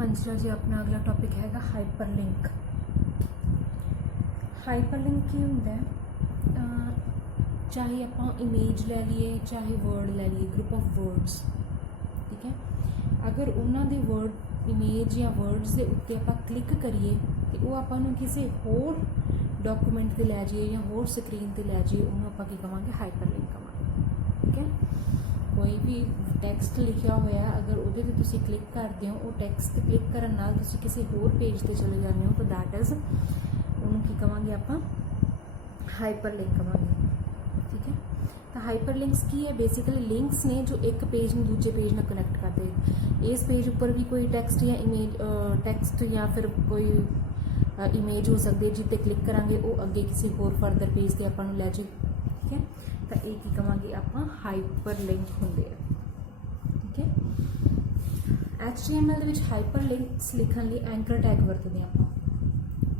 हाँ जी जी, अपना अगला टॉपिक हैगा हाइपरलिंक। हाइपरलिंक की होंगे चाहे आप इमेज लै लीए चाहे वर्ड लै लीए, ग्रुप ऑफ वर्ड्स, ठीक है। अगर उन्होंने वर्ड इमेज या वर्ड्स के उत्ते आप क्लिक करिए तो वो आपको किसी होर डॉक्यूमेंट से लै जाइए या होर स्क्रीन से लै जाइए, उन्होंने आप कहेंगे हाइपरलिंक कहेंगे, ठीक है। कोई भी टैक्सट लिखा होया अगर उहदे ते तुसीं क्लिक करते हो, वो टैक्सट क्लिक करन नाल तुसीं किसी होर पेज ते चले जाते हो तो दैट इज़ उन्होंने की कहेंगे आप हाइपरलिंक कहेंगे, ठीक है। तो हाइपरलिंक्स की है, बेसिकली लिंक्स ने जो एक पेज में दूजे पेज में कनैक्ट करते हैं। इस पेज उपर भी कोई टैक्सट या इमेज टैक्सट या फिर कोई इमेज हो सकती है जिते क्लिक करांगे वो अगे किसी होर फरदर पेज से आपां नूं लै जाए, ठीक है। तो ये की कहेंगे आप हाइपरलिंक होंगे, ठीक है। HTML के हाइपरलिंक्स लिखने लिए एंकर टैग वरतते हैं आप,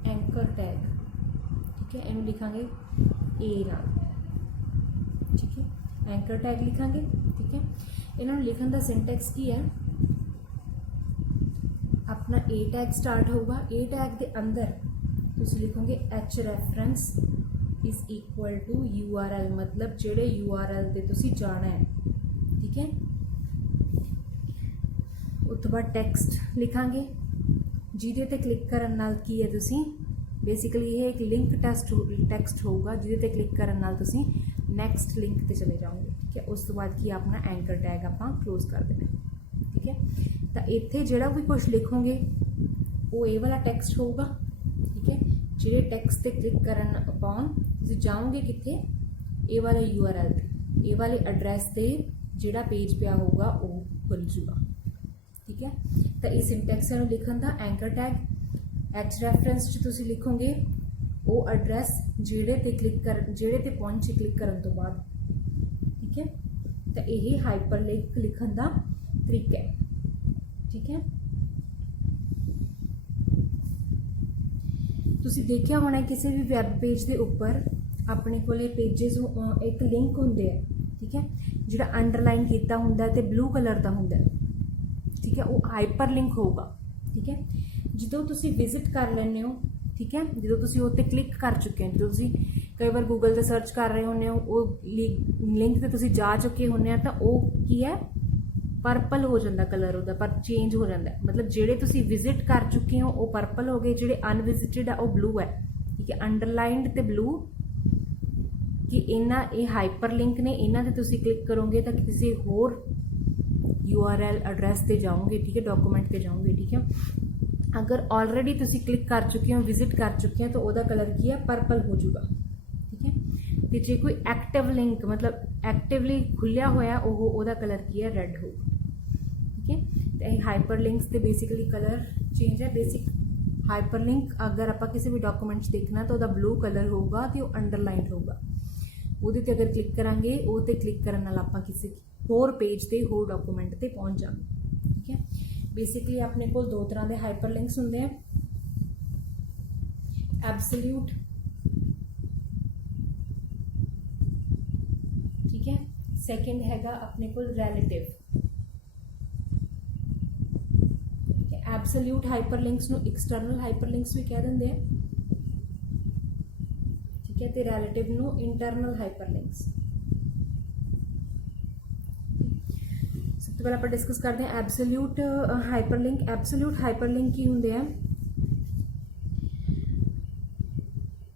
एंकर टैग, ठीक है। इन्हें लिखांगे ए नाल, ठीक है, एंकर टैग लिखांगे, ठीक है। इन्होंने लिखने का सिंटैक्स की है, अपना ए टैग स्टार्ट होगा, ए टैग के अंदर तुम लिखोगे H reference is equal to URL, मतलब जेड़े URL ते तुसी जाना है, ठीक है। उस तो बाद टैक्सट लिखांगे जिदे ते क्लिक करन नाल की है तुसी बेसिकली ये एक लिंक टैक्सट होगा जिदे ते क्लिक करन नाल तुसी नैक्सट लिंक ते चले जाओगे, ठीक है। उस तो बाद की अपना एंकर टैग आप क्लोज कर देना, ठीक है। तो इत्थे जेड़ा भी कुछ लिखोगे वो ये वाला टैक्सट होगा, ठीक है। जिहड़े टैक्सट ते क्लिक करन अपॉन तुसीं जाओगे कित्थे, ये वाले URL ते, ये वाले एड्रैस ते जिहड़ा पेज पिया होगा वो खुल जूगा, ठीक है। तो इस सिंटैक्स नूं लिखण दा एंकर टैग एच रेफरेंस च तुसीं लिखोगे वो एड्रैस जिहड़े ते क्लिक कर जिहड़े ते पहुंचे क्लिक करन तो बाद, ठीक है। तो यही हाइपरलिंक लिखण दा तरीका है, ठीक है। तुसीं देखिया होना किसी भी वैब पेज के उपर अपने को पेजेस एक लिंक होंगे है, ठीक है, जिहड़ा अंडरलाइन किया होंगे तो ब्लू कलर का होंगे, ठीक है, वो हाइपर लिंक होगा, ठीक है। जो तुसीं विजिट कर लेने हो, ठीक है, जो तुसीं उत्ते क्लिक कर चुके हो, जो तुसीं कई बार गूगल से सर्च कर रहे होंगे हो वो लिंक ते तुसीं जा चुके होंगे तो वो की है परपल हो जाता कलर उसका, पर चेंज हो जाता है, मतलब जेडे तुसीं विजिट कर चुके हो वो परपल हो गए, जेडे अनविजिटिड है वो ब्लू है, ठीक है। अंडरलाइंड ते ब्लू कि इन्ना ये हाइपर लिंक ने, इन्हां ते तुसीं क्लिक करोगे तो किसी होर URL एड्रैस ते जाओगे, ठीक है, डॉक्यूमेंट ते जाओगे, ठीक है। अगर ऑलरेडी तुसीं क्लिक कर चुके हो, विजिट कर चुके हो तो वह कलर की है परपल हो जाऊगा, ठीक है। तो जे कोई एक्टिव लिंक मतलब एक्टिवली खुलिया होया वो कलर की है रेड होगा, ठीक है। तो हाइपर लिंक्स के बेसिकली कलर चेंज है। बेसिक हाइपर लिंक अगर आप किसी भी डॉक्यूमेंट्स देखना तो वह ब्लू कलर होगा तो अंडरलाइंड होगा, वो अगर क्लिक करांगे वो क्लिक करने नाल आपां किसी होर पेज ते होर डॉक्यूमेंट ते पहुंच जाएंगे, ठीक है। बेसिकली अपने को दो तरह के हाइपर लिंक्स होंगे हैं, एब्सोल्यूट, ठीक है, सैकेंड हैगा अपने को रिलेटिव। एब्सोल्यूट हाइपरलिंक्स नूं एक्सटर्नल हाइपरलिंक्स भी कह देंगे, ठीक है, तो रिलेटिव नूं इंटरनल हाइपरलिंक्स। सब तो पहले आप डिस्कस करते हैं एब्सोल्यूट हाइपरलिंक। एब्सोल्यूट हाइपरलिंक की होंगे हैं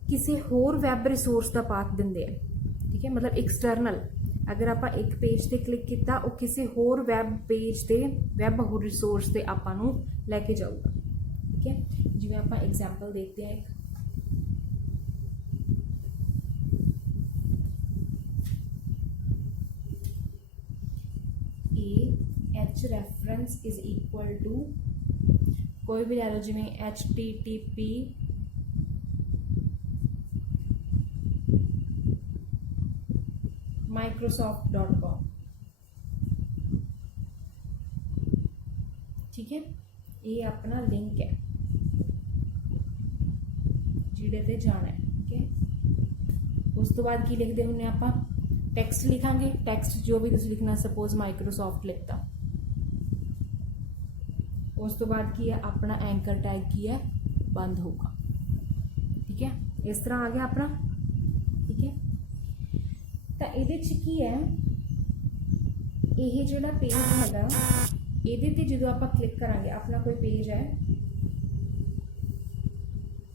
किसी होर वैब रिसोर्स का पाथ देंगे हैं, ठीक है, मतलब एक्सटर्नल अगर आप एक पेज पे क्लिक किया वो किसी होर वैब पेज पे वैब रिसोर्स से आपू लैके जाऊगा, ठीक है। जिवें आप एग्जाम्पल देखते हैं H reference is equal to कोई भी लै लो जिवें HTTP Microsoft.com, ठीक है। ये अपना लिंक है जिहड़े ते जाना है, ठीक है। उस तो बाद की लिखते होंगे आप टैक्सट लिखांगे, टैक्सट जो भी तुसीं लिखना, सपोज माइक्रोसॉफ्ट लिखता, उस तो बाद की है अपना एंकर टैग की है बंद होगा। ठीक है, इस तरह आ गया अपना। ठीक है, तो ये की है ये जोड़ा पेज है ये जो आप क्लिक करांगे अपना कोई पेज है,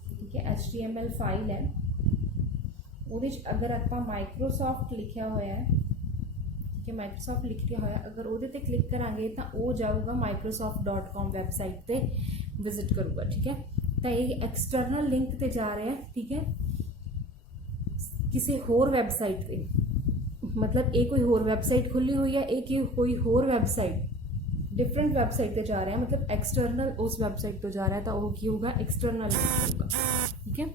ठीक है, HTML फाइल है, वो अगर आप माइक्रोसॉफ्ट लिखा हुआ है, ठीक है, माइक्रोसॉफ्ट लिखा हुआ है, अगर वो क्लिक करांगे तो वो जाऊगा microsoft.com वैबसाइट पे विजिट करूगा। ठीक है, तो ये एक्सटर्नल लिंक ते जा रहा है। ठीक है, किसी होर वैबसाइट पे, मतलब ये कोई होर वैबसाइट खुली हुई है, एक कोई होर वैबसाइट डिफरेंट वैबसाइट पे जा रहा है, मतलब एक्सटर्नल उस वैबसाइट तो जा रहा है, तो वो की होगा एक्सटर्नल होगा। ठीक है,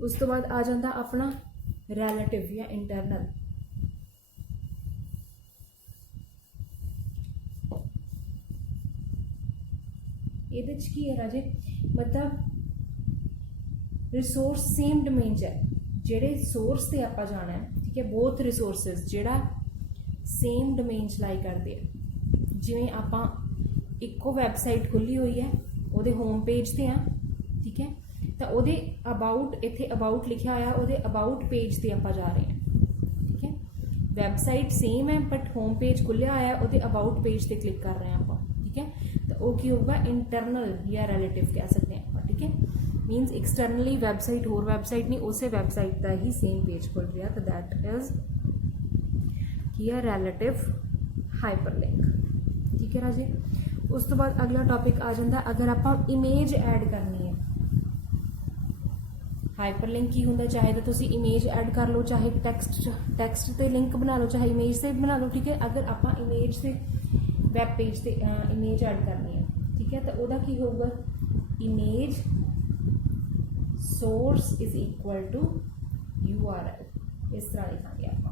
उस तो बाद आ जाता अपना रिलेटिव या इंटरनल। ये की है राजे, मतलब रिसोर्स सेम डोमेन है, जेडे सोर्स से आप जाना है। ठीक है, बोथ रिसोर्सिस जेड़ा सेम डोमेन लाई करते हैं, जिमें आप इको वैबसाइट खुली हुई है, वो होम पेज ते हाँ। ठीक है, तो वो अबाउट इतने अबाउट लिखा होया, वो अबाउट पेज से आप जा रहे हैं। ठीक है, वैबसाइट सेम है बट होम पेज खुलिया आया, वो अबाउट पेज से क्लिक कर रहे हैं आप। ठीक है, तो वो की होगा इंटरनल या रिलेटिव कह सकते हैं आप। ठीक है, मीनस एक्सटर्नली वैबसाइट होर वैबसाइट नहीं, उस वैबसाइट का ही सेम पेज खुल रहा, तो दैट इज की है रिलेटिव हाइपरलिंक। ठीक है राजे, उस तो बाद अगला टॉपिक आ जाता, अगर आप इमेज ऐड करनी है। हाइपरलिंक की होंगे, चाहे तो तुसी इमेज ऐड कर लो, चाहे टैक्सट से लिंक बना लो, चाहे इमेज से बना लो। ठीक है, अगर आप इमेज से वैब पेज से इमेज ऐड करनी है, ठीक है, तो वह की होगा image source is equal to URL, इस तरह लिखांगे आप।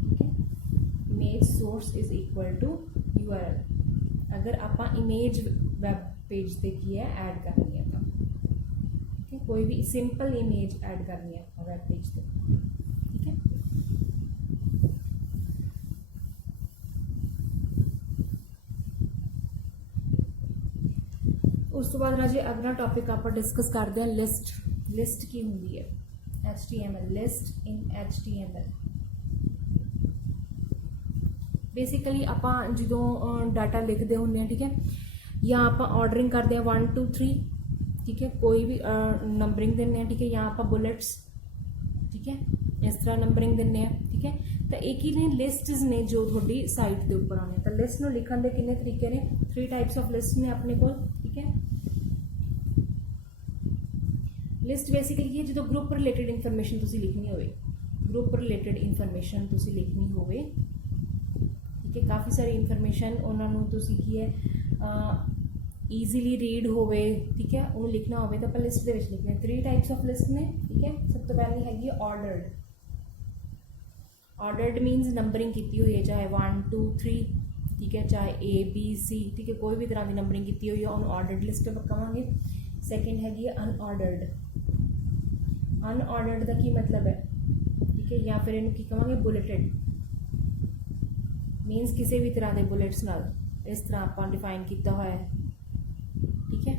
ठीक है, image source is equal to URL अगर आप इमेज वैब पेज से की है ऐड करनी है तो। ठीक है, कोई भी सिंपल इमेज ऐड करनी है वेब पेज से। ठीक है, उस तो बाद राजे अगला टॉपिक आप डिस्कस करते हैं लिस्ट। लिस्ट की होंगी है HTML, लिस्ट इन HTML। बेसिकली आप जो डाटा लिखते होंगे, ठीक है, या आप ऑर्डरिंग करते हैं 1 2 3, ठीक है, कोई भी नंबरिंग देने हैं। ठीक है, या आप बुलेट्स, ठीक है, इस तरह नंबरिंग देने हैं। ठीक है, तो एक ही ने लिस्ट्स ने जो थोड़ी साइट के ऊपर आने, तो लिस्ट में लिखने के कितने तरीके ने, 3 टाइप्स ऑफ लिस्ट ने अपने को। ठीक है, लिस्ट बेसिकली है जो ग्रुप रिलेटेड इनफॉर्मेशन तुसी लिखनी होवे, ग्रुप रिलेटेड इनफॉर्मेशन तुसी लिखनी होवे। ठीक है, काफ़ी सारी इनफॉर्मेशन उन्होंने तुसी की है ईजीली रीड होवे। ठीक है, उन्हें लिखना होवे तो आप लिस्ट के लिखना। 3 टाइप्स ऑफ लिस्ट ने। ठीक है, सब तो पहली हैगी ऑर्डर्ड। ऑर्डर्ड मीनस नंबरिंग की हुई है, चाहे 1 2 3, ठीक है, चाहे ABC, ठीक है, कोई भी तरह की नंबरिंग की हुई है उन्होंने ऑर्डर्ड लिस्ट पर कहेंगे। सैकेंड हैगी अनऑर्डर्ड। अनऑर्डर्ड का की मतलब है, ठीक है, या फिर इन्हें की कहेंगे बुलेटेड, मीनस किसी भी तरह के बुलेट्स नाल इस तरह आप डिफाइन किया हुआ है। ठीक है,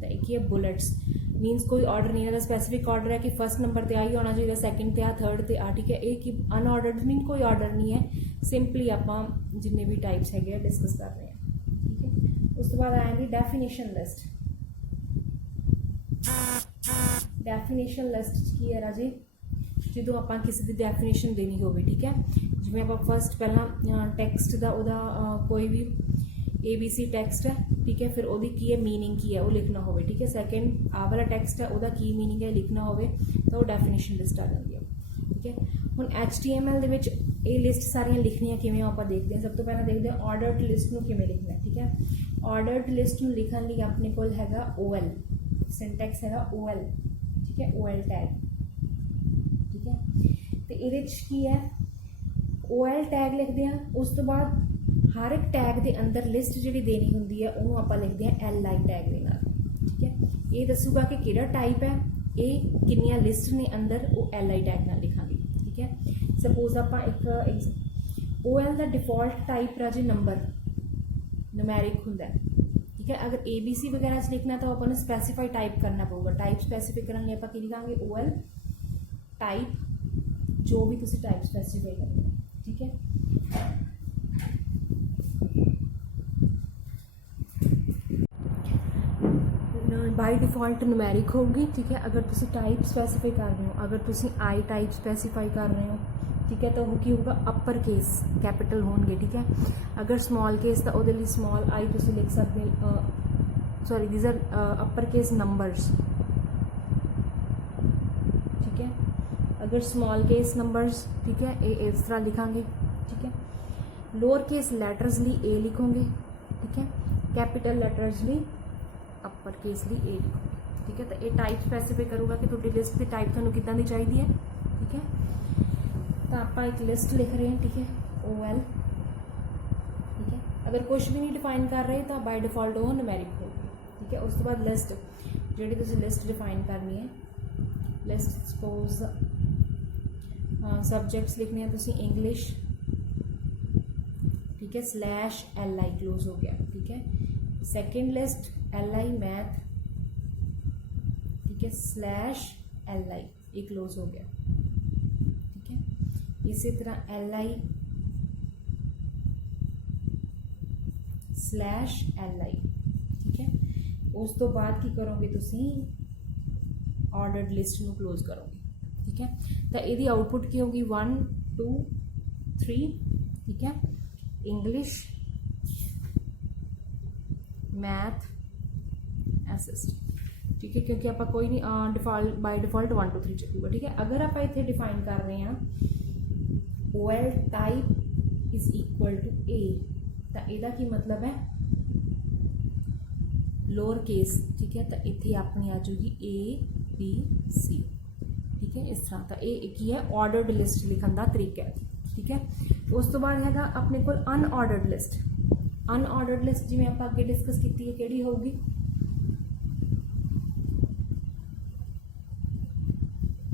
तो एक ही है बुलेट्स, मीनस कोई ऑर्डर नहीं है, स्पेसिफिक ऑर्डर है कि फर्स्ट नंबर पर आई होना चाहिए, सैकेंड पे आ, थर्ड पे आ। ठीक है, एक ही अनऑर्डर्ड मीन कोई ऑर्डर नहीं है, सिंपली आप जिन्ने भी टाइप्स है डिस्कस कर रहे हैं। ठीक है, उस तो बाद आएंगी डेफिनेशन लिस्ट। डेफिनेशन लिस्ट की है राजे, जो आप किसी की डेफिनेशन देनी हो। ठीक है, जिमें आप फर्स्ट पहला टैक्सट का उदा कोई भी ABC टैक्सट है, ठीक है, फिर वो की है मीनिंग की है वो लिखना हो। ठीक है, सैकेंड आ वाला टैक्सट है वह की मीनिंग है लिखना हो, तो वो डेफिनेशन लिस्ट आ जाती है। ठीक है, हुण HTML दे विच ये लिस्ट सारियां लिखनियां किवें आप देखते हैं। सब तो पहला देखते हैं ऑर्डर्ड लिस्ट में किवें लिखना है। ठीक है, ऑर्डर्ड लिस्ट में लिखने लिए अपने कोल हैगा OL, सिंटैक्स हैगा OL। ठीक है, OL टैग। ठीक है, तो ये की है OL टैग लिखते हैं। उस तो बाद हर एक टैग के अंदर लिस्ट जी देनी होंगी है उन्होंने आप लिखते हैं LI टैग के नाल। ठीक है, ये दसूगा कि किहड़ा टाइप है, ये कितनियां लिस्ट ने अंदर, वो LI टैग नाल लिखांगे। ठीक है, सपोज आप एक OL का डिफॉल्ट टाइप राजे नंबर न्यूमैरिक हुंदा है, ठीक है। अगर ABC वगैरह च लिखना तो अपन स्पैसीफाई टाइप करना पऊगा। टाइप स्पैसीफाई करने लिए आप लिखांगे OL टाइप, जो भी तुसी टाइप स्पैसीफाई करना, ठीक है। बाय डिफॉल्ट न्यूमैरिक होगी, ठीक है। अगर तुसी टाइप स्पैसीफाई कर रहे हो, अगर तुसी आई टाइप स्पैसीफाई कर रहे हो, ठीक है, तो वो की होगा अपर केस कैपिटल होंगे, ठीक है। अगर स्मॉल केस तो वो स्मॉल आई तुसी लिख सकते, sorry these are upper case numbers, ठीक है। अगर स्मॉल केस नंबर्स, ठीक है, ए इस तरह लिखांगे, ठीक है। लोअर केस लैटर्स ली ए लिखोगे, ठीक है। कैपिटल लैटर्स ली अपर केस ली ए लिखोगे, ठीक है। तो ये टाइप स्पैसीफाई करूँगा कि तुहाडी लिस्ट की टाइप तुहानूं किदां दी चाहिदी है, ठीक है। तो आप एक लिस्ट लिख रहे हैं, ठीक है, OL, ठीक है। अगर कुछ भी नहीं डिफाइन कर रहे तो बाय डिफॉल्ट वो न्यूमैरिक होगी, ठीक है। उस तो बाद लिस्ट जी तुम लिस्ट डिफाइन करनी है, लिस्ट सपोज सबजैक्ट्स लिखने हैं तुम इंग्लिश, ठीक है, /LI क्लोज हो गया, ठीक है। सेकेंड लिस्ट LI मैथ, ठीक है, /LI ये क्लोज हो गया, ठीक है। इसी तरह LI /LI, ठीक है। उस तो बाद की करोगे तुसी ऑर्डर्ड लिस्ट में क्लोज करोगे, ठीक है। तो यदि आउटपुट की होगी 1 2 3, ठीक है, इंग्लिश मैथ एसएसटी, ठीक है, क्योंकि आप कोई नहीं डिफॉल्ट बाय डिफॉल्ट 1 2 3 चलूगा, ठीक है। अगर आप इतने डिफाइन कर रहे हैं OL type is equal to A, तो यदा की मतलब है लोअर केस, ठीक है। तो इतने अपनी आ जाएगी ABC, ठीक है, इस तरह। तो ये की है ऑर्डर्ड लिस्ट लिखने का तरीका है, ठीक है। उस तो बाद है अपने को अनऑर्डर्ड लिस्ट। अनऑर्डर्ड लिस्ट जिवें आप अगे डिस्कस की है किहड़ी होगी,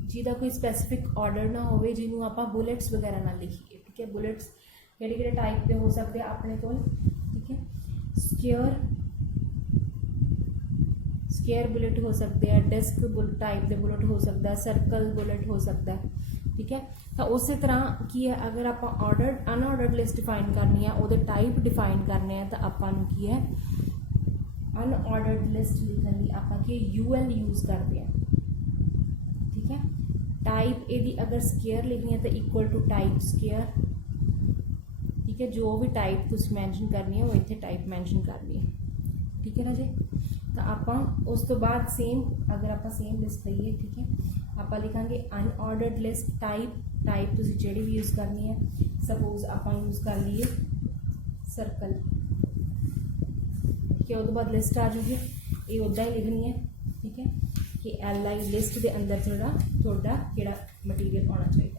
जिहदा कोई स्पैसीफिक ऑर्डर ना हो, जिन्होंने आप बुलेट्स वगैरह ना लिखिए, ठीक है। बुलेट्स किहड़े टाइप के हो सकते हैं अपने को, ठीक है। स्केयर बुलेट हो सकते हैं, डिस्क टाइप के बुलेट हो सकता है, सर्कल बुलेट हो सकता है, ठीक है। तो उस तरह की है अगर आप ऑर्डर्ड अनऑर्डर्ड लिस्ट डिफाइन करनी है, वो टाइप डिफाइन करने हैं, तो अपन की है अनऑर्डर्ड लिस्ट लिखने लिए आप UL यूज़ करते हैं, ठीक है। टाइप यदि अगर स्केयर लिखनी है तो इक्वल टू टाइप स्केयर, ठीक है। जो भी टाइप तुम मैंशन करनी है वो इतने टाइप मैंशन करनी है, ठीक है ना जी। तो आप उस तो बाद सेम अगर आप सेम लिस्ट लईए, ठीक है, आप लिखांगे अनऑर्डर्ड लिस्ट टाइप तुम जी भी यूज़ करनी है, सपोज आप यूज़ कर लीए सर्कल, ठीक है। उस बाद लिस्ट आ जाएगी, ये उदा ही लिखनी है, ठीक है, कि LI लिस्ट के अंदर जोड़ा थोड़ा किहड़ा मटीरियल आना चाहिए,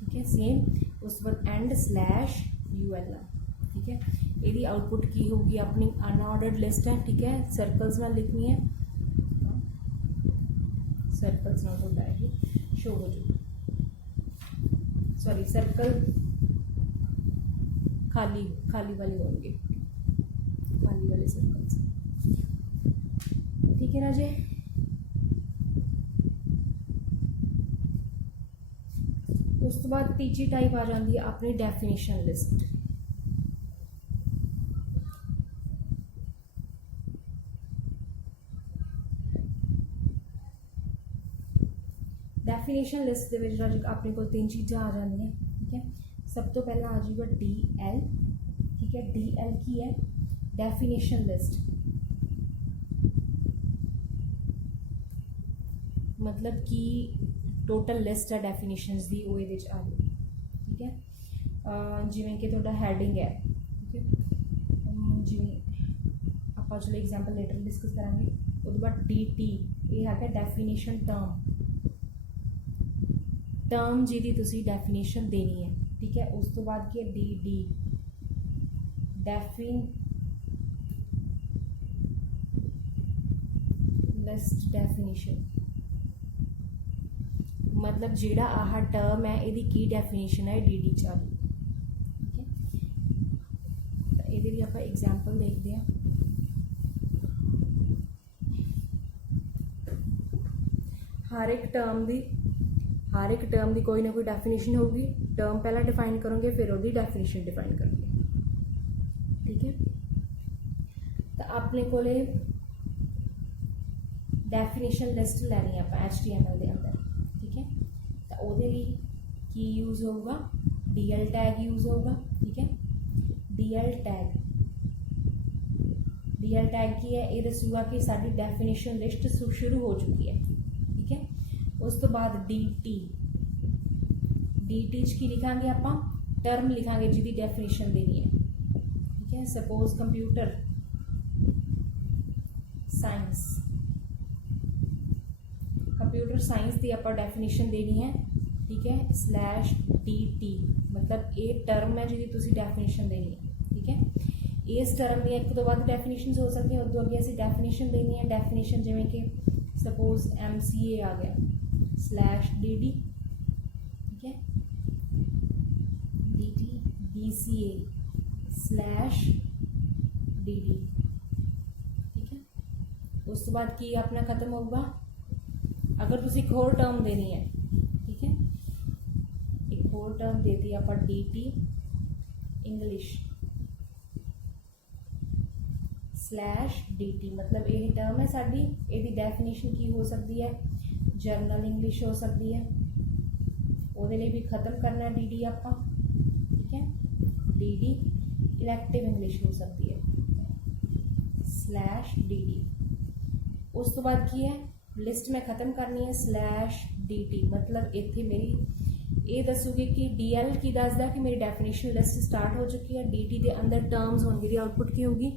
ठीक है। सेम उस बाद एंड /UL, ठीक है। यदि आउटपुट की होगी अपनी अनऑर्डर्ड लिस्ट है, ठीक है, सर्कल्स ना लिखनी है, सर्कल्स ना थोड़ा है शो हो जाए, सॉरी सर्कल खाली वाले होंगे, खाली वाले सर्कल्स, ठीक है ना जी। उस तो बाद तीजी टाइप आ जाती है अपनी डेफिनेशन लिस्ट। डेफिनेशन लिस्ट के अपने को 3 चीज़ा आ जाएंगी, ठीक है। सब तो पहला आ जाएगा DL, ठीक है। DL की है डेफिनेशन लिस्ट, मतलब कि टोटल लिस्ट है डेफिनेशंस दी वो ये आ जाएगी, ठीक है। जिमें कि थोड़ा हैडिंग है, ठीक है, जिमें आप चलो एग्जाम्पल लेटर डिस्कस करेंगे। उसके बाद DT ये है डेफिनेशन टर्म जिहदी तुसी डेफिनेशन देनी है, ठीक है। उस तो बाद की है DD लिस्ट डेफिनेशन, मतलब जिहड़ा आह टर्म है यदी की डेफिनेशन है DD च, ठीक है। तो ये ਆਪਾਂ एग्जाम्पल देखते हैं। हर एक टर्म की कोई ना कोई डेफिनेशन होगी। टर्म पहला डिफाइन करोगे फिर वो डेफिनेशन डिफाइन करोगे, ठीक है। तो अपने को डेफिनेशन लिस्ट लैनी है आप HTML के अंदर, ठीक है। तो वो की यूज़ होगा, DL टैग यूज़ होगा, ठीक है। DL टैग की है, ये दसूगा कि साडी डेफिनेशन लिस्ट शुरू हो चुकी है, ठीक है। उस तो बाद DT च की लिखांगे आप, टर्म लिखांगे जिसकी डेफिनेशन देनी है, ठीक है। सपोज कंप्यूटर साइंस की आप डेफिनेशन देनी है, ठीक है। /DT मतलब ये टर्म है जिसकी डेफिनेशन देनी है, ठीक है। इस टर्म दी एक तो बाद डेफिनेशन हो सकती है, उदों अगे असीं डेफिनेशन देनी है। डेफिनेशन जिवें कि सपोज MCA आ गया /DD, ठीक है। DD BCA /DD, ठीक है। उस तो बाद की अपना खत्म होगा। अगर तुसीं एक होर टर्म देनी है, ठीक है, एक होर टर्म देती आप DT इंग्लिश /DT मतलब ये टर्म है साड़ी, ये डेफिनेशन की हो सकती है, जर्नल इंग्लिश हो सकती है, वो भी खत्म करना है DD आप, ठीक है। DD इलैक्टिव इंग्लिश हो सकती है /DD। उस तो बाद की है लिस्ट में खत्म करनी है /DT मतलब इत्थे मेरी ये दसूगी कि DL की दसदा कि मेरी डेफिनेशन लिस्ट स्टार्ट हो चुकी है। DT के अंदर टर्म्स होंगे, आउटपुट की होगी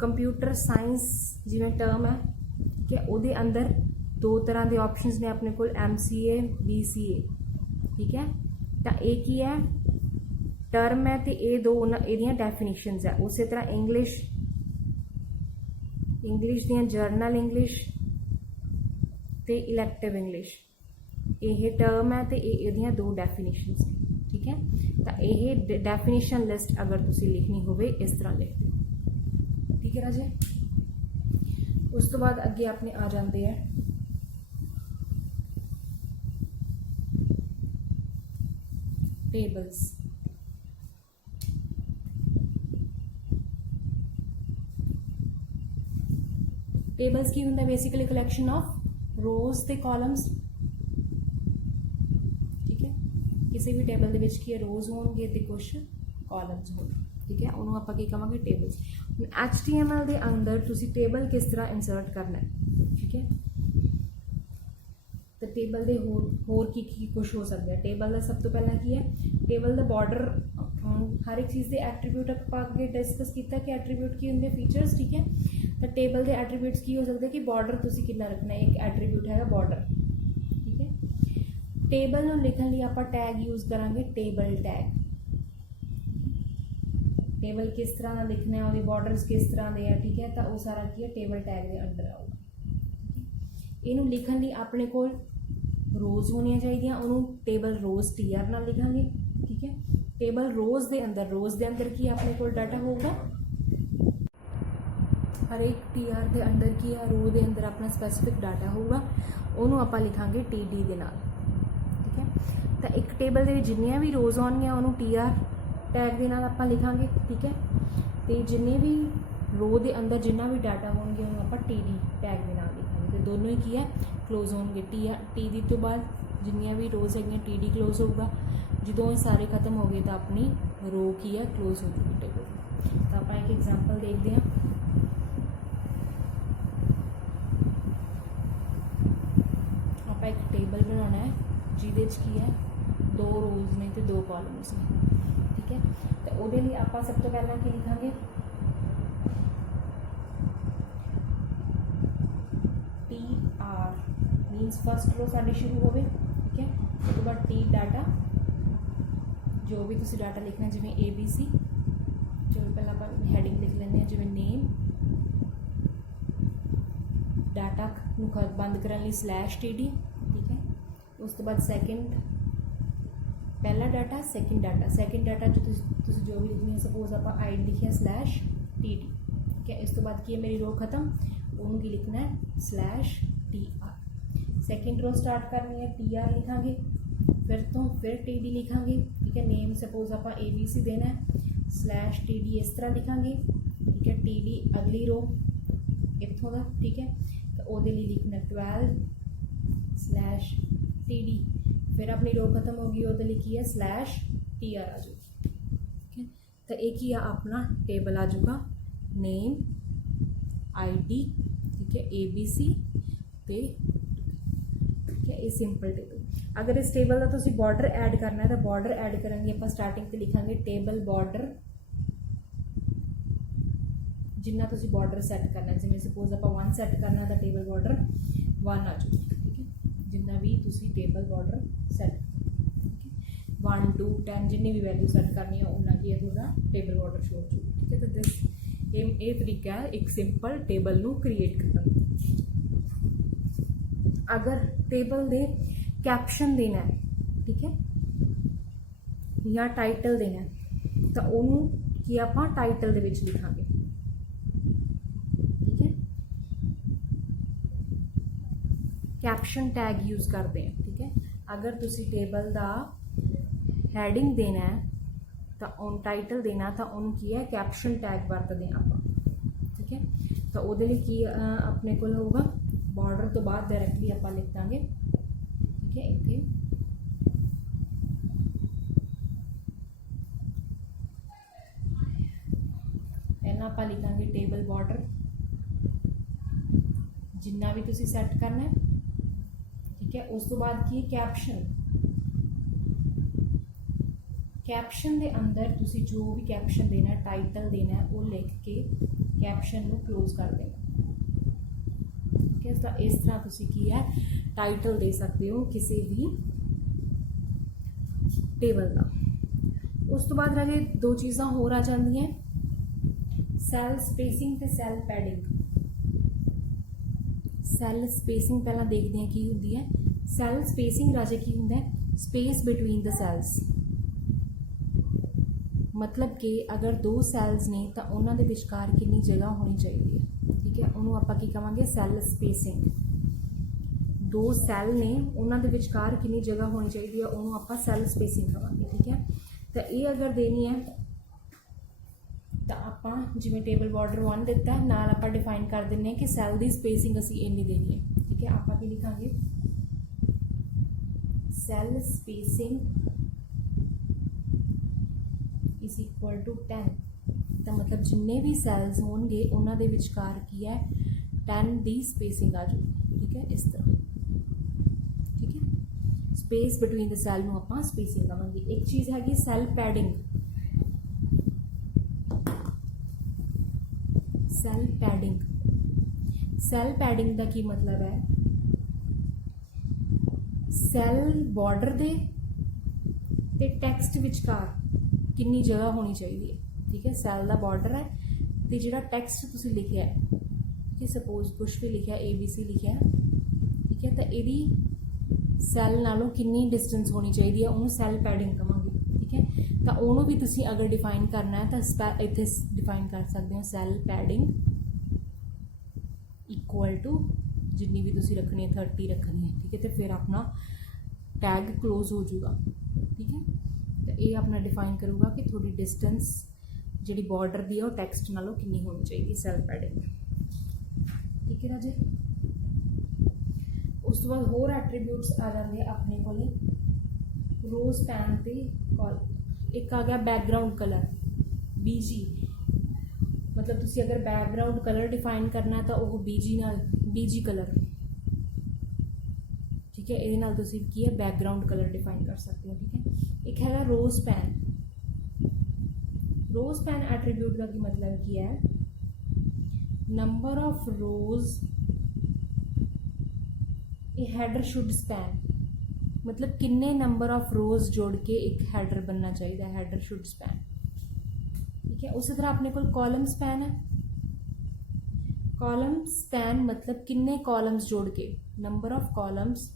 कंप्यूटर साइंस जिवें टर्म है, ठीक है। वो अंदर दो तरह के ऑप्शंस ने अपने को MCA BCA, ठीक है। तो एक ही है टर्म है, तो ये दो ये डेफिनेशनस है। उस तरह इंग्लिश दियां जर्नल इंग्लिश ते इलैक्टिव इंग्लिश, ये टर्म है तो ये दो डेफिनेशनस, ठीक है। तो ये डेफिनेशन लिस्ट अगर तुसी लिखनी हो इस तरह लिख दो, ठीक है राजे। उस तो बाद अगे अपने आ जाते हैं टेबल्स। टेबल्स की होंगे बेसिकली कलैक्शन ऑफ रोज ते कॉलम्स, ठीक है। किसी भी टेबल के की रोज होंगे तो कुछ कॉलम्स हो, ठीक है। उन्होंने आप कहेंगे टेबल्स। HTML के अंदर तुसी टेबल किस तरह इंसर्ट करना है, ठीक है। तो टेबल के होर की कुछ हो सकता है। टेबल का सब तो पहला की है, टेबल का बॉर्डर हर एक चीज़ के एट्रीब्यूट आगे डिस्कस किया कि एट्रीब्यूट की होंगे फीचर्स, ठीक है। तो टेबल के एट्रीब्यूट्स की हो सकते हैं कि बॉर्डर तुसी कितना रखना है, एक एट्रीब्यूट है बॉर्डर, ठीक है। टेबल को लिखने लिए आप टैग यूज़ करांगे टेबल टैग। टेबल किस तरह का लिखना है, वो बॉर्डर्स किस तरह के है, ठीक है। तो वो सारा की है टेबल टैग के अंडर आऊगा। इनू लिखने लिए अपने को रोज होनी चाहिए, उन्होंने टेबल रोज TR ना लिखांगे, ठीक है। टेबल रोज के अंदर की अपने को डाटा होगा, हर एक TR के अंदर की है रो के अंदर अपना स्पैसीफिक डाटा होगा, उन्होंने आप लिखांगे TD के नाल, ठीक है। तो एक टेबल के जिन्नियां भी रोज आउणगियां उन्होंने TR टैग के नाल आप लिखांगे, ठीक है। तो जिन्ने भी रो के अंदर जिन्ना भी डाटा होंगे उन्होंने आप TD टैग के नाल लिखांगे। तो दोनों ही की है क्लोज होंगे, TD तो बाद जिन्नियां भी रोज है TD क्लोज होगा। जो ये सारे खत्म हो गए तो अपनी रो की है क्लोज हो चुकी टेबल। तो आप एक एग्जाम्पल देखते हैं। आप एक टेबल बनाना है जिदे की है 2 रोज ने तो 2 कॉलम्स ने, ठीक है। तो वो लिए आप सब तो पहला की लिखांगे TR मीनस फर्स्ट रो साड़ी शुरू हो, ठीक है। उसके बाद T डाटा जो भी तुसी डाटा लिखना जिमें ABC, चलो पहला आप हैडिंग लिख लें जिमें नेम, डाटा बंद करने /TD, ठीक है। उस तो बाद सैकेंड पहला डाटा सैकेंड डाटा जो तुसीं जो भी लिखनी है, सपोज आप आई लिखिया /TT, ठीक है। इस तो बाद की है मेरी रो खत्म, उन्होंने की लिखना है /TR। सैकेंड रो स्टार्ट करनी है, TR लिखांगे, फिर TD लिखांगे, ठीक है। नेम सपोज आप ABC देना है, /TD इस तरह लिखांगे, ठीक है। TD अगली रो इत्थों का, ठीक है। तो वो लिखना 12/TD, फिर अपनी रो खत्म होगी, वो लिखी है /TR आ जाएगी, ठीक है। तो एक ही अपना टेबल आ जाऊगा, नेम ID, ठीक है, ABC पे, ठीक है। ये सिंपल टेबल। अगर इस टेबल का तुसीं बॉर्डर ऐड करना है तो बॉर्डर ऐड करेंगे आप स्टार्टिंग से लिखांगे टेबल बॉर्डर, जिन्ना तुसीं बॉर्डर सैट करना है, जिवें सपोज आप 1 सैट करना तो टेबल बॉर्डर 1 आ जाएगी, ठीक है। जिन्ना भी तुसीं टेबल बॉर्डर सैट, ठीक है, 1 2 10 जिन्नी भी वैल्यू सैट करनी है उन्ना की थोड़ा टेबल बॉर्डर शो हो जाएगी, ठीक है। तो दिस ये तरीका है एक सिंपल टेबल नू क्रिएट करने। अगर टेबल दे कैप्शन देना है, ठीक है, या टाइटल देना है, तो उन्होंने कि आप टाइटल दे विच लिखांगे, ठीक है। कैप्शन टैग यूज करते हैं, ठीक है। अगर तुसी टेबल का हैडिंग देना है तो उन टाइटल देना तो उन की है कैप्शन टैग वरतते हैं आप, ठीक है। तो वो की अपने को होगा बॉर्डर तो बाद डायरैक्टली आप लिख देंगे, ठीक है। इतने पहला आप लिखांगे टेबल बॉर्डर, जिन्ना भी तुसी सैट करना है, ठीक है। उस तो बाद की कैप्शन, कैप्शन के अंदर तुसी जो भी कैप्शन देना है, टाइटल देना है, वो लिख के कैप्शन को क्लोज कर देना, ठीक है। तो इस तरह तुसी की है टाइटल दे सकते हो किसी भी टेबल का। उस तो बाद राजे दो चीज़ां होर आ जांदियां, सैल स्पेसिंग ते सैल पैडिंग। सैल स्पेसिंग पहला देखते हैं की होंदी है। सैल स्पेसिंग राजे की होंदा है स्पेस बिटवीन द सैल्स, मतलब कि अगर 2 सैल्स ने तो उन्होंने विचकार कितनी जगह होनी चाहिए, ठीक है। उन्होंने आप की कहांगे सैल स्पेसिंग। 2 सैल ने उन्होंने विचकार कितनी जगह होनी चाहिए, उन्होंने आप सैल स्पेसिंग कहांगे, ठीक है। तो ये अगर देनी है तो आप जिमें टेबल बॉर्डर 1 दिता है, नाल आप डिफाइन कर दें कि सैल की स्पेसिंग असी इन्नी देनी है, ठीक है। आप की लिखांगे cell spacing is equal to 10, तो मतलब जिन्ने भी सैल्स होंगे उन्होंने विचकार की है 10 की स्पेसिंग आ जाएगी, ठीक है। इस तरह, ठीक है। स्पेस बिटवीन द सैल में आप स्पेसिंग कहांगे। एक चीज़ हैगी cell padding. Cell padding, cell padding का की मतलब है सैल बॉर्डर दे ते टैक्सट विचकार कितनी जगह होनी चाहिए, ठीक है। सैल का बॉर्डर है तो जो टैक्सट तुसी लिखा है, ठीक है, सपोज कुछ भी लिखा ABC लिखा है, ठीक है। तो यदी सैल नालों कितनी डिस्टेंस होनी चाहिए उन्होंने सैल पैडिंग कहांगे, ठीक है। तो उन्होंने भी तुसी अगर डिफाइन करना है तो इतने डिफाइन कर सकते हो सैल पैडिंग इक्वल टू जिन्नी भी तुसी रखनी है 30 रखनी है, ठीक है। तो फिर अपना टैग क्लोज हो जाएगा, ठीक है। तो ये अपना डिफाइन करूँगा कि थोड़ी डिस्टेंस जी बॉर्डर की है वो टैक्सट नालों कितनी होनी चाहिए सैल पैडिंग, ठीक है राजे। उस तो बाद होर एट्रीब्यूट्स आ जाते हैं अपने को रो स्पैन ते कॉल। एक आ गया बैकग्राउंड कलर BG, मतलब तुसी अगर बैकग्राउंड कलर डिफाइन करना है तो वो BG कलर, ठीक है। ये नाल तुसी की है बैकग्राउंड कलर डिफाइन कर सकते हो, ठीक है। एक है row span. Row span attribute का की मतलब की है number of rows a header should span, मतलब किन्ने नंबर ऑफ रोज जोड़ के एक हैडर बनना चाहिए, हैडर शुड स्पैन, ठीक है। उसी तरह अपने को कॉलम स्पैन है। कॉलम स्पैन मतलब किन्ने कॉलम्स जोड़ के, number of columns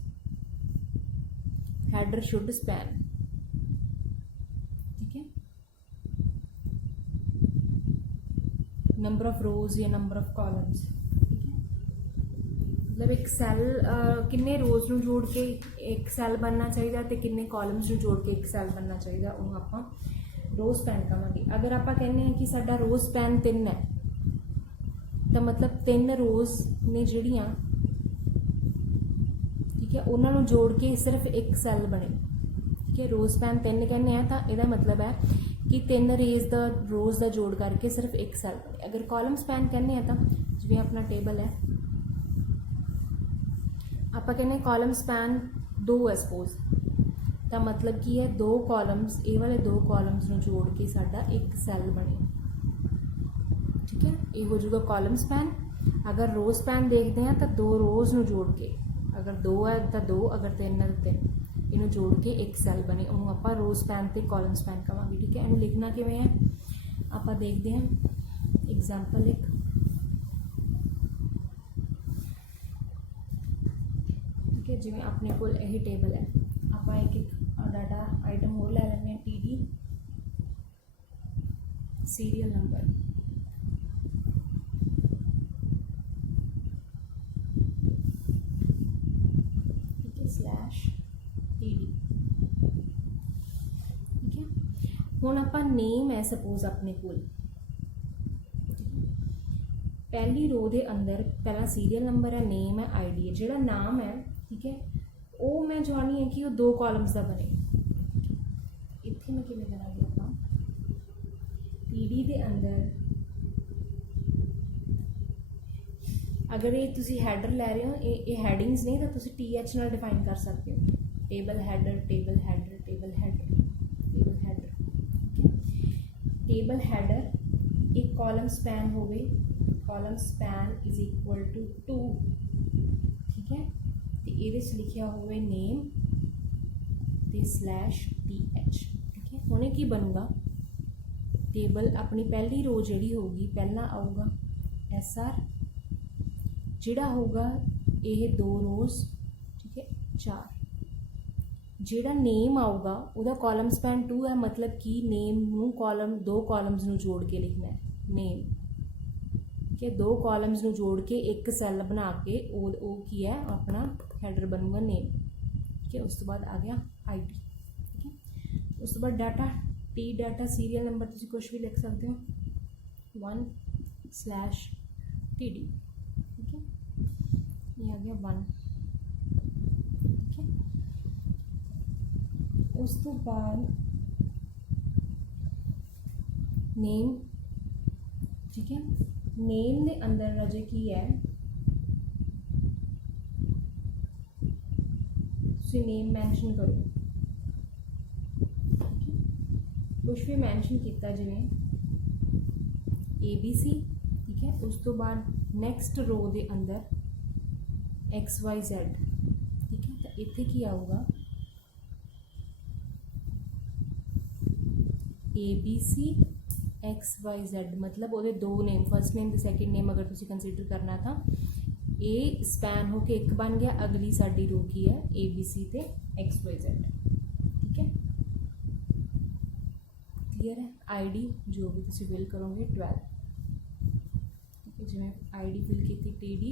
header should span, ठीक है। नंबर ऑफ रोज या नंबर ऑफ कॉलम्स, ठीक है। मतलब एक सैल किन्ने रोज ਨੂੰ जोड़ के एक सैल बनना चाहिए तो किन्ने कॉलम्स ਨੂੰ जोड़ के एक सैल बनना चाहिए, ਉਹਨੂੰ ਆਪਾਂ रो स्पैन कहांगे। अगर आप कहने हैं कि साडा रो स्पैन 3 है तो मतलब 3 रोज ने ਜਿਹੜੀਆਂ, ठीक है, उन्होंने जोड़ के सिर्फ एक सैल बने, ठीक है। रो स्पैन 3 कहने हैं तो यदा मतलब है कि 3 रेज का रोज का जोड़ करके सिर्फ एक सैल बने। अगर कॉलम स्पैन कहने हैं तो जिवें अपना टेबल है, आप कहने कॉलम स्पैन 2 है सपोज, तो मतलब की है 2 कॉलम्स, ये वाले 2 कॉलम्स में जोड़ के साडा एक सैल बने, ठीक है। ये हो जाएगा कॉलम स्पैन। अगर रो स्पैन देखते हैं तो 2 रोज में जोड़ के, अगर 2 है तो 2, अगर 3 है तो 3, इन्हों जोड़ के एक सैल बने, उन्होंने आप रो स्पैन ते कॉलम स्पैन कहांगे, ठीक है। इन्हों लिखना किवें है, आप देखते हैं एग्जाम्पल एक, ठीक है। जिवें अपने को यही टेबल है, आप एक एक डाटा आइटम होर लै लैंदे हैं, TD सीरियल नंबर, ठीक है, /TD, ठीक है। हुण आपां नेम है सपोज अपने कोल, पहली रो दे अंदर पहला सीरियल नंबर है, नेम है, ID है, जिहड़ा नाम है, ठीक है, वो मैं चाहनी है कि वो 2 कॉलम्स का बने। इत्थे मैं किवें करांगे, आपां TD दे अंदर अगर ये तुसी हैडर लै रहे हो, ये हैडिंग्स नहीं तो तुसी TH नाल डिफाइन कर सकते हो, table header, table header, table header, table header, table header एक कॉलम स्पैन हो गई, column span is equal to 2, ठीक है। तो ये लिखा हुए नेम ते /TH, ठीक है। हुणे की बनूगा, टेबल अपनी पहली रो जिहड़ी होगी पहला आऊगा SR, जिहड़ा होगा ये 2 रोज, ठीक है, 4, जिहड़ा नेम आऊगा उहदा कॉलम स्पैन 2 है, मतलब कि नेम नूं कॉलम 2 कॉलम्स नूं जोड़ के लिखना है, नेम के 2 कॉलम्स नूं जोड़ के एक सैल बना के वो की है अपना हैडर बनूगा नेम, ठीक है। उस तो बाद आ गया ID, ठीक है। उस तो बाद data T data serial number तुसीं कुछ भी लिख सकते हो, 1/TD, ठीक है, ये आ गया 1, ठीक है। उस तो बाद नेम, ठीक है, नेम के अंदर रजे की है, तुसीं नेम मैंशन करो, ठीक है। कुछ भी मैंशन किया जिवें ABC, ठीक है। उस तो बाद नैक्सट रो के अंदर XYZ, ठीक है। तो इत्थे की आऊगा ABC XYZ, मतलब वो 2 नेम, फर्स्ट नेम तो सैकेंड नेम अगर तुसीं कंसीडर करना था, ये स्पैन होके एक बन गया, अगली साडी रो की है ABC ते XYZ, ठीक है, क्लियर है। ID जो भी तुसीं फिल करोगे 12, ठीक है, जिवें ID फिल की थी TD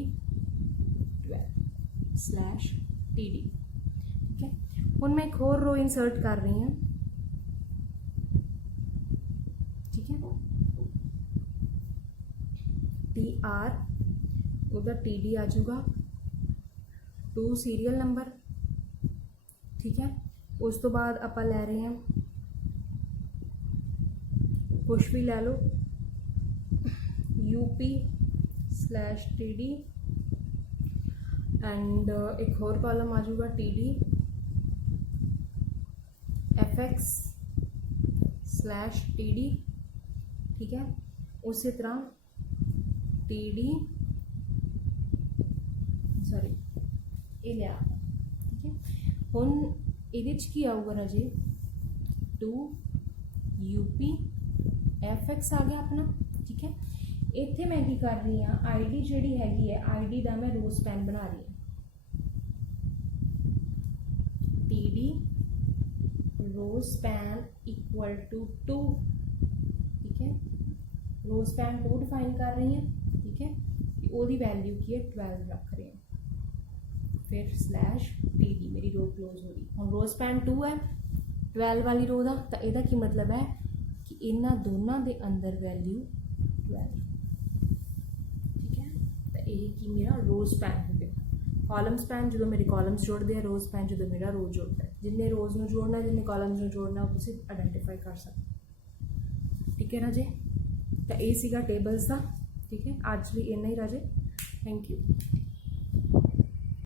12/TD, ठीक है। हुण मैं एक होर रो इंसर्ट कर रही हूँ, ठीक है, TR उधर TD आ जाऊगा, 2 सीरियल नंबर, ठीक है। उस तो बाद आप लै रहे हैं कुछ भी लै लो, UP/TD एंड एक होर कॉलम आ जाऊगा TD FX/TD, ठीक है। उसी तरह TD सॉरी ये लिया, ठीक है। हुण इहदे च की आऊगा राजे 2 UP FX आ गया अपना, ठीक है। इत्थे मैं की कर रही हाँ, ID जिहड़ी हैगी है, ID का मैं रो स्पैन बना रही हूँ, TD row span equal to 2, ठीक है। रो स्पैन 2 डिफाइन कर रही हैं, ठीक है, ਉਹਦੀ वैल्यू की है 12 रख रहे हैं, फिर स्लैश TD मेरी रो क्लोज हो रही। हम रो स्पैन 2 है 12 वाली रो का, तो यदा की मतलब है कि इन्होंने दोनों के अंदर वैल्यू 12, ठीक है, तो यही कि मेरा रो स्पैन हो गया। कॉलम स्पैन जो मेरे कॉलम्स जोड़ते हैं, रो स्पैन जो मेरा रो जोड़ता है, जिन्हें रोज़ में जोड़ना जिन्हें कॉलम्स में जोड़ना तुम आइडेंटिफाई कर सकते, ठीक है राजे। तो यही सीगा टेबल्स का, ठीक है, अज लिए इन्ना ही राजे, थैंक यू।